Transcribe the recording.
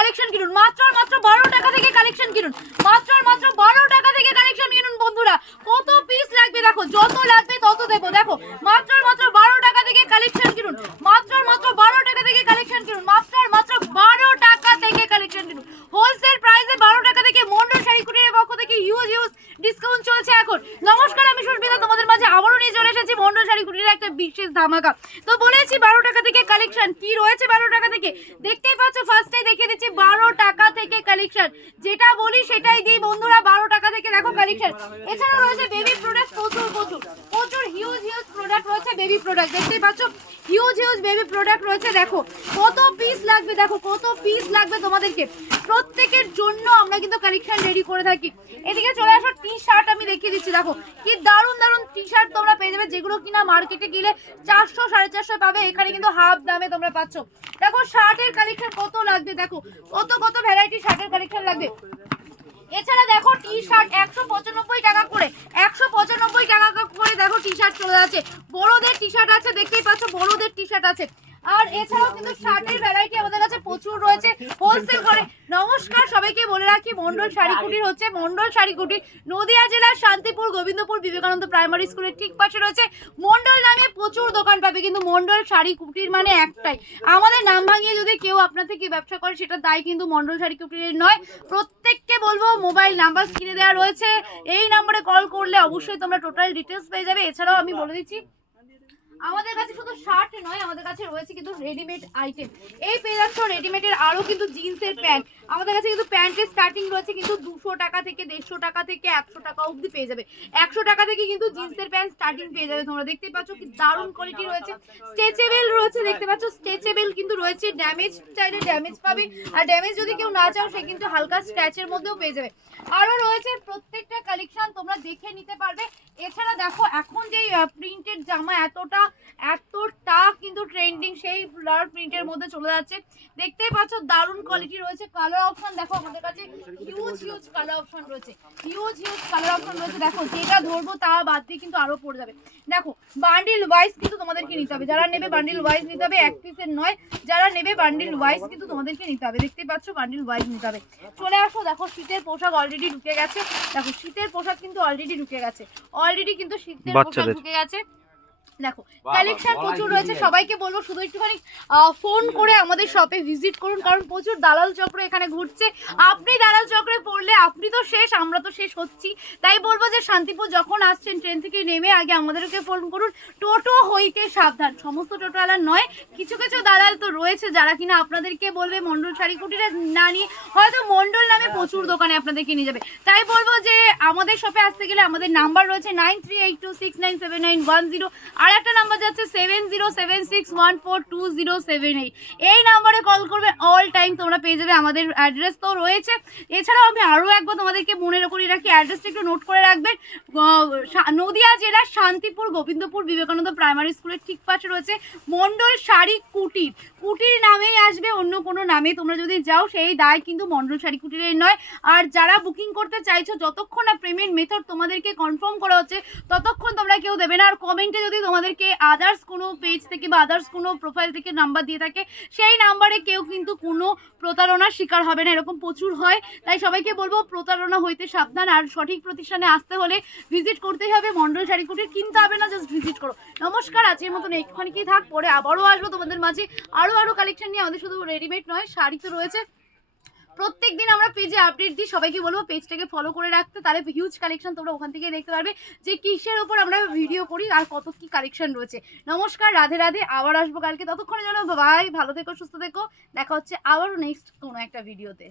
Collection কিনুন, মাত্র আর মাত্র 12 টাকা থেকে কালেকশন কিনুন, মাত্র আর মাত্র 12 টাকা থেকে কালেকশন কিনুন বন্ধুরা। কত পিস লাগবে দেখো, যত লাগবে তত দেবো। দেখো মাত্র আর মাত্র 12 টাকা থেকে কালেকশন কিনুন, মাত্র আর মাত্র 12 টাকা থেকে কালেকশন কিনুন, মাত্র আর মাত্র 12 টাকা থেকে কালেকশন কিনুন। হোলসেল প্রাইসে 12 টাকা থেকে মন্ডল শাড়ি কুটিরের পক্ষ থেকে হিউজ ডিসকাউন্ট চলছে এখন। নমস্কার, আমি সুস্মিতা তোমাদের মাঝে আবারও নিয়ে চলে এসেছি মন্ডল শাড়ি কুটিরের একটা বিশেষ ধামাকা। তো বলেছি 12 টাকা থেকে কালেকশন কি রয়েছে 12 টাকা থেকে, দেখতেই পাচ্ছ ফার্স্টেই দেখিয়ে দিচ্ছি 12 টাকা থেকে কালেকশন। যেটা বলি সেটাই দিই বন্ধুরা, 12 টাকা থেকে দেখো কালেকশন। এছাড়াও রয়েছে বেবি প্রোডাক্ট, প্রচুর হিউজ প্রোডাক্ট রয়েছে, বেবি প্রোডাক্ট দেখতেই পাচ্ছ, হিউজ বেবি প্রোডাক্ট রয়েছে। দেখো কত পিস লাগবে, দেখো কত পিস লাগবে তোমাদেরকে, প্রত্যেকের জন্য আমরা কিন্তু কালেকশন রেডি করে থাকি। এদিকে চলে আসো, টি শার্ট আমি দেখিয়ে দিচ্ছি। দেখো কি দারুণ টি শার্ট তোমরা পেয়ে যাবে, যেগুলো কিনা মার্কেটে গেলে 400 450 পাবে, এখানে কিন্তু হাফ দামে তোমরা পাচ্ছ। দেখো শার্টের কালেকশন কত লাগবে, দেখো কত ভ্যারাইটি শার্টের কালেকশন লাগবে। এছাড়া দেখো টি শার্ট 195 টাকা করে, 195 টাকা করে দেখো টি শার্ট চলে যাচ্ছে। বড়দের টি শার্ট আছে, দেখতেই পাচ্ছ বড়দের টি শার্ট আছে। আর এছাড়াও কিন্তু শার্টের ভ্যারাইটি আমাদের কাছে প্রচুর রয়েছে হোলসেল করে। নমস্কার, সবাইকে বলে রাখি মন্ডল শাড়ি কুটির হচ্ছে মন্ডল শাড়ি কুটির নদিয়া জেলার শান্তিপুর গোবিন্দপুর বিবেকানন্দ প্রাইমারি স্কুলের ঠিক পাশে রয়েছে। মন্ডল নামে প্রচুর দোকান পাবে, কিন্তু মন্ডল শাড়ি কুটির মানে একটাই। আমাদের নাম ভাঙিয়ে যদি কেউ আপনার থেকে ব্যবসা করে সেটা দায় কিন্তু মন্ডল শাড়ি কুটিরের নয়। প্রত্যেককে বলবো মোবাইল নাম্বার স্ক্রিনে দেওয়া রয়েছে, এই নম্বরে কল করলে অবশ্যই তোমরা টোটাল ডিটেলস পেয়ে যাবে। এছাড়াও আমি বলে দিচ্ছি আমাদের কাছে শুধু শার্ট নয়, আমাদের কাছে রয়েছে কিন্তু রেডিমেড আইটেম। এই পেয়ে যাচ্ছ রেডিমেডের আরো কিন্তু জিন্সের প্যান্ট। আমাদের কাছে কিন্তু প্যান্টের স্টার্টিং রয়েছে কিন্তু 200 টাকা থেকে 150 টাকা থেকে 100 টাকা অবধি পেয়ে যাবে। 100 টাকা থেকে কিন্তু জিন্সের প্যান্ট স্টার্টিং পেয়ে যাবে। তোমরা দেখতে পাচ্ছ কি দারুণ কোয়ালিটি রয়েছে। স্ট্রেচেবল রয়েছে, দেখতে পাচ্ছ স্ট্রেচেবল কিন্তু রয়েছে। ড্যামেজ চাইলে ড্যামেজ পাবে, আর ড্যামেজ যদি কেউ না চাও সে কিন্তু হালকা স্ক্র্যাচের মধ্যেও পেয়ে যাবে। আরো রয়েছে প্রত্যেকটা কালেকশন তোমরা দেখে নিতে পারবে। এছাড়া দেখো এখন যে প্রিন্টেড জামা এতটা কিন্তু ট্রেন্ডিং, সেই ফ্লাওয়ার প্রিন্টের মধ্যে চলে যাচ্ছে। দেখতেই পাচ্ছ দারুণ কোয়ালিটি রয়েছে। কালার অপশন দেখো আমাদের কাছে হিউজ কালার অপশন রয়েছে, হিউজ কালার অপশন রয়েছে। দেখো যেটা ধরবো তা বাদ দিয়ে কিন্তু আরো পড়ে যাবে। দেখো বান্ডিল ওয়াইজ কিন্তু তোমাদেরকে নিতে হবে, যারা নেবে বান্ডিল ওয়াইজ নিতে হবে, এক পিসের নয়। যারা নেবে বান্ডিল ওয়াইজ কিন্তু তোমাদেরকে নিতে হবে, দেখতেই পাচ্ছ বান্ডিল ওয়াইজ নিতে হবে। চলে আসো, দেখো শীতের পোশাক অলরেডি ঢুকে গেছে। দেখো শীতের পোশাক কিন্তু অলরেডি ঢুকে গেছে, অলরেডি কিন্তু শীতের পোশাক ঢুকে গেছে। দেখো কালেকশন প্রচুর রয়েছে। সবাইকে বলবো শুধু একটুখানি ফোন করে আমাদের শপে ভিজিট করুন, কারণ প্রচুর দালাল চক্র এখানে ঘুরছে। আপনি দালাল চক্রে পড়লে আপনি তো শেষ, আমরা তো শেষ হচ্ছি। তাই বলবো যে শান্তিপুর যখন আসছেন ট্রেন থেকে নেমে আগে আমাদেরকে ফোন করুন। টোটো হইতে সাবধান, সমস্ত টোটোওয়ালা নয়, কিছু দালাল তো রয়েছে যারা কিনা আপনাদেরকে বলবে মন্ডল শাড়ি কুটিরে না নিয়ে হয়তো মন্ডল নামে প্রচুর দোকানে আপনাদেরকে নিয়ে যাবে। তাই বলবো যে আমাদের শপে আসতে গেলে আমাদের নাম্বার রয়েছে 9382697910, আর একটা নাম্বার যাচ্ছে 7076142078। এই নাম্বারে কল করবে, অল টাইম তোমরা পেয়ে যাবে। আমাদের অ্যাড্রেস তো রয়েছে। এছাড়াও আমি আরও একবার তোমাদেরকে মনে করে রাখি, অ্যাড্রেসটা একটু নোট করে রাখবেন। নদিয়া জেলার শান্তিপুর গোবিন্দপুর বিবেকানন্দ প্রাইমারি স্কুলের ঠিক পাশে রয়েছে মন্ডল শাড়ি কুটির। কুটির নামেই আসবে, অন্য কোনো নামে তোমরা যদি যাও সেই দায় কিন্তু মন্ডল শাড়ি কুটিরের নয়। আর যারা বুকিং করতে চাইছো, যতক্ষণ না পেমেন্ট মেথড তোমাদেরকে কনফার্ম করা হচ্ছে ততক্ষণ তোমরা কেউ দেবে না। আর কমেন্টে যদি তোমাদেরকে আদার্স কোনো পেজ থেকে বা আদার্স কোনো প্রোফাইল থেকে নাম্বার দিয়ে থাকে, সেই নাম্বারে কেউ কিন্তু কোনো প্রতারণার শিকার হবে না, এরকম প্রচুর হয়। তাই সবাইকে বলবো প্রতারণা হইতে সাবধান। আর সঠিক প্রতিষ্ঠানে আসতে হলে ভিজিট করতেই হবে, মন্ডল শাড়ি কুটির কিনতে হবে না, জাস্ট ভিজিট করো। নমস্কার, আজকের মতন একটুখানি কি থাক, পরে আবারও আসবো তোমাদের মাঝে আরো কালেকশন নিয়ে। আমাদের শুধু রেডিমেড নয়, শাড়ি তো রয়েছে। প্রত্যেক দিন আমরা পেজে আপডেট দিই, সবাইকে বলবো পেজটাকে ফলো করে রাখতে, তাহলে হিউজ কালেকশন তোমরা ওখান থেকে দেখতে পারবে যে কিসের ওপর আমরা ভিডিও করি আর কত কি কালেকশন রয়েছে। নমস্কার, রাধে রাধে, আবার আসবো কালকে। ততক্ষণের জন্য বাই, ভালো থেকো, সুস্থ থেকো। দেখা হচ্ছে আবারও নেক্সট কোনো একটা ভিডিওতে।